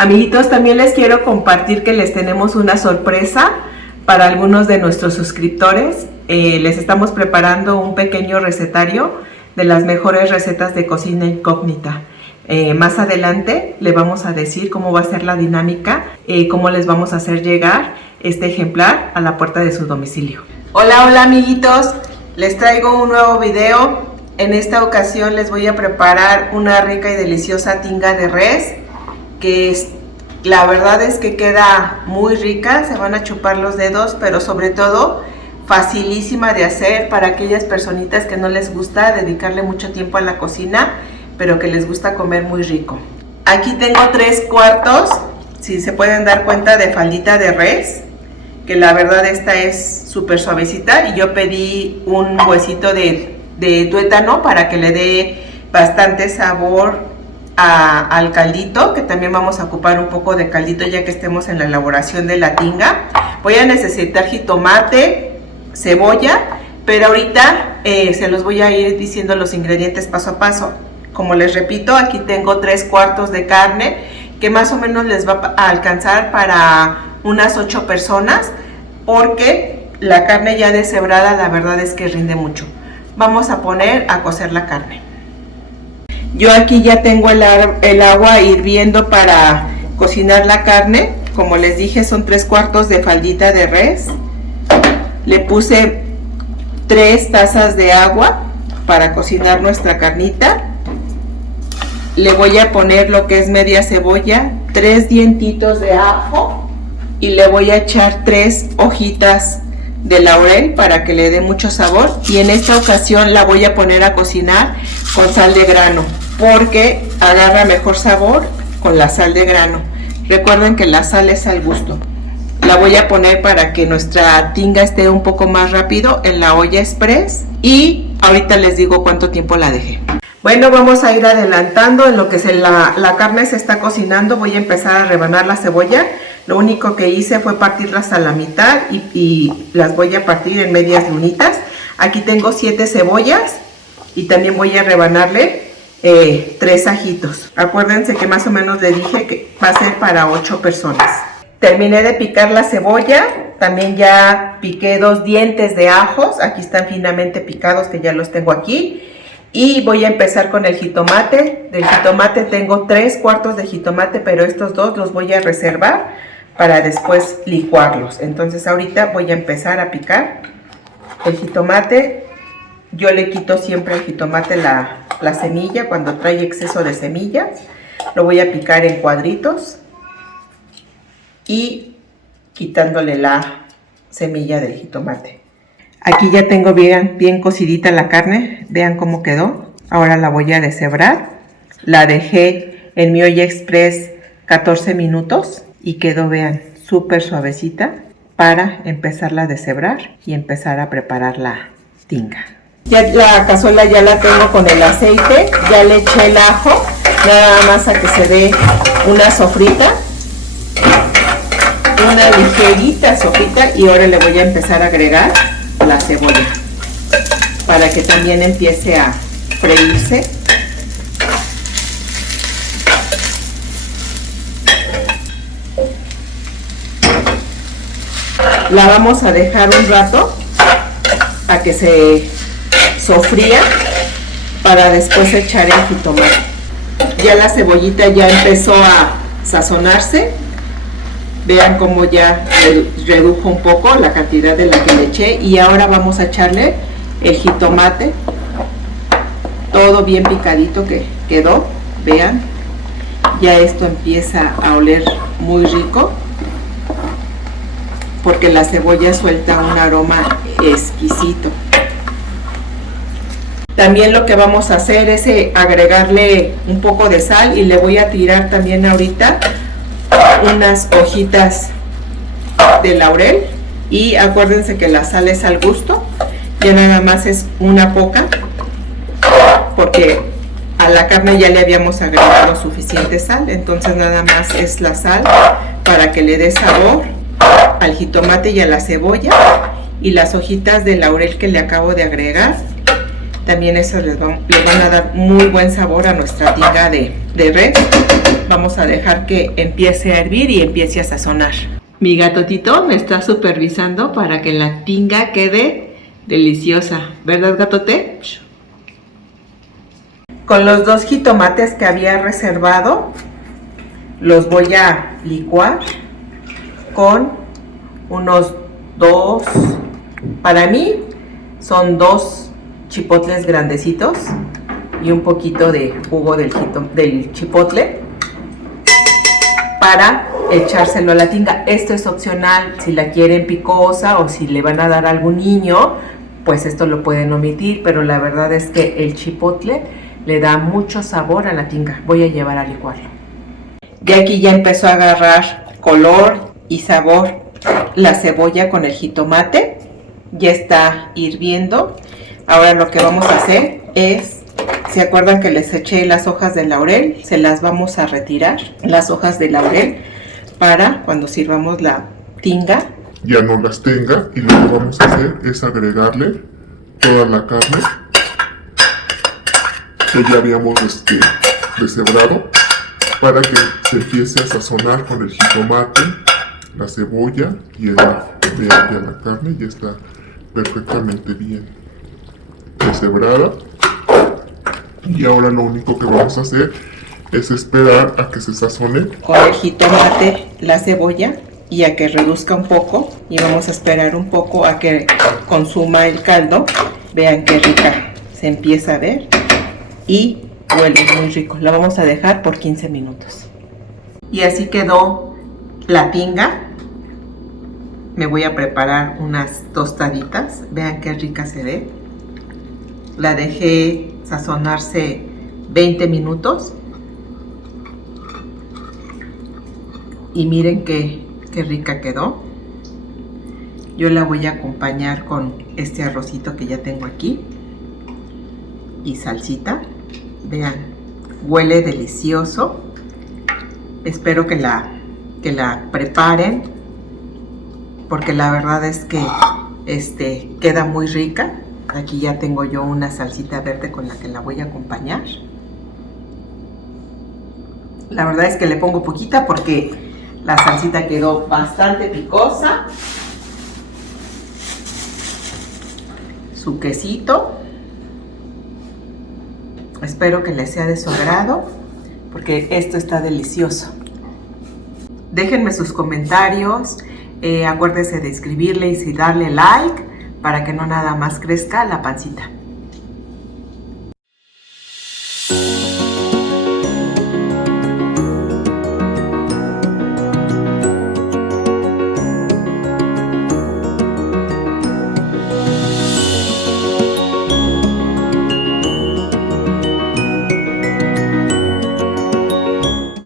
Amiguitos, también les quiero compartir que les tenemos una sorpresa para algunos de nuestros suscriptores. Les estamos preparando un pequeño recetario de las mejores recetas de cocina incógnita. Más adelante le vamos a decir cómo va a ser la dinámica, cómo les vamos a hacer llegar este ejemplar a la puerta de su domicilio. Hola amiguitos, les traigo un nuevo video. En esta ocasión les voy a preparar una rica y deliciosa tinga de res, que la verdad es que queda muy rica, se van a chupar los dedos, pero sobre todo facilísima de hacer para aquellas personitas que no les gusta dedicarle mucho tiempo a la cocina, pero que les gusta comer muy rico. Aquí tengo 3/4, si se pueden dar cuenta, de faldita de res, que la verdad esta es súper suavecita, y yo pedí un huesito de tuétano para que le dé bastante sabor al caldito, que también vamos a ocupar un poco de caldito ya que estemos en la elaboración de la tinga. Voy a necesitar jitomate, cebolla, pero ahorita se los voy a ir diciendo los ingredientes paso a paso. Como les repito, aquí tengo 3/4 de carne, que más o menos les va a alcanzar para unas 8 personas, porque la carne ya deshebrada la verdad es que rinde mucho. Vamos a poner a cocer la carne. Yo aquí ya tengo el agua hirviendo para cocinar la carne. Como les dije, son 3/4 de faldita de res. Le puse 3 tazas de agua para cocinar nuestra carnita. Le voy a poner lo que es media cebolla, 3 dientitos de ajo, y le voy a echar 3 hojitas de laurel para que le dé mucho sabor. Y en esta ocasión la voy a poner a cocinar con sal de grano, porque agarra mejor sabor con la sal de grano. Recuerden que la sal es al gusto. La voy a poner para que nuestra tinga esté un poco más rápido en la olla express, y ahorita les digo cuánto tiempo la dejé. Bueno, vamos a ir adelantando en lo que la carne se está cocinando. Voy a empezar a rebanar la cebolla. Lo único que hice fue partirlas a la mitad y las voy a partir en medias lunitas. Aquí tengo 7 cebollas y también voy a rebanarle 3 ajitos. Acuérdense que más o menos le dije que va a ser para 8 personas. Terminé de picar la cebolla, también ya piqué 2 dientes de ajos. Aquí están finamente picados, que ya los tengo aquí. Y voy a empezar con el jitomate. Del jitomate tengo 3/4 de jitomate, pero estos 2 los voy a reservar para después licuarlos. Entonces ahorita voy a empezar a picar el jitomate. Yo le quito siempre al jitomate la semilla cuando trae exceso de semillas. Lo voy a picar en cuadritos y quitándole la semilla del jitomate. Aquí ya tengo bien cocidita la carne, vean cómo quedó. Ahora la voy a deshebrar. La dejé en mi olla express 14 minutos y quedó, vean, súper suavecita para empezarla a deshebrar y empezar a preparar la tinga. Ya la cazuela ya la tengo con el aceite, ya le eché el ajo, nada más a que se dé una sofrita, una ligerita sofrita, y ahora le voy a empezar a agregar la cebolla para que también empiece a freírse. La vamos a dejar un rato a que se sofría para después echar el jitomate. Ya la cebollita ya empezó a sazonarse. Vean cómo ya redujo un poco la cantidad de la que le eché, y ahora vamos a echarle el jitomate, todo bien picadito que quedó. Vean, ya esto empieza a oler muy rico, porque la cebolla suelta un aroma exquisito. También lo que vamos a hacer es agregarle un poco de sal, y le voy a tirar también ahorita unas hojitas de laurel, y acuérdense que la sal es al gusto. Ya nada más es una poca, porque a la carne ya le habíamos agregado suficiente sal, entonces nada más es la sal para que le dé sabor al jitomate y a la cebolla. Y las hojitas de laurel que le acabo de agregar, también eso les van a dar muy buen sabor a nuestra tinga de res. vamos a dejar que empiece a hervir y empiece a sazonar. Mi gato Tito me está supervisando para que la tinga quede deliciosa, ¿verdad, gatote? Con los 2 jitomates que había reservado, los voy a licuar con unos 2, para mí son 2 chipotles grandecitos y un poquito de jugo del chipotle para echárselo a la tinga. Esto es opcional, si la quieren picosa o si le van a dar a algún niño, pues esto lo pueden omitir, pero la verdad es que el chipotle le da mucho sabor a la tinga. Voy a llevar a licuarlo. Y aquí ya empezó a agarrar color y sabor la cebolla con el jitomate. Ya está hirviendo. Ahora lo que vamos a hacer es, ¿se acuerdan que les eché las hojas de laurel? Se las vamos a retirar, las hojas de laurel, para cuando sirvamos la tinga ya no las tenga, y lo que vamos a hacer es agregarle toda la carne que ya habíamos deshebrado, para que se empiece a sazonar con el jitomate, la cebolla y el ajo. Vean, ya la carne ya está perfectamente bien deshebrada, y ahora lo único que vamos a hacer es esperar a que se sazone con el jitomate, la cebolla, y a que reduzca un poco, y vamos a esperar un poco a que consuma el caldo. Vean qué rica se empieza a ver y huele muy rico. La vamos a dejar por 15 minutos. Y así quedó la tinga. Me voy a preparar unas tostaditas. Vean qué rica se ve. La dejé sazonarse 20 minutos. Y miren qué rica quedó. Yo la voy a acompañar con este arrocito que ya tengo aquí y salsita. Vean, huele delicioso. Espero que la preparen, porque la verdad es que queda muy rica. Aquí ya tengo yo una salsita verde con la que la voy a acompañar. La verdad es que le pongo poquita porque la salsita quedó bastante picosa. Su quesito. Espero que les sea de su agrado, porque esto está delicioso. Déjenme sus comentarios. Acuérdense de escribirle y darle like para que no nada más crezca la pancita.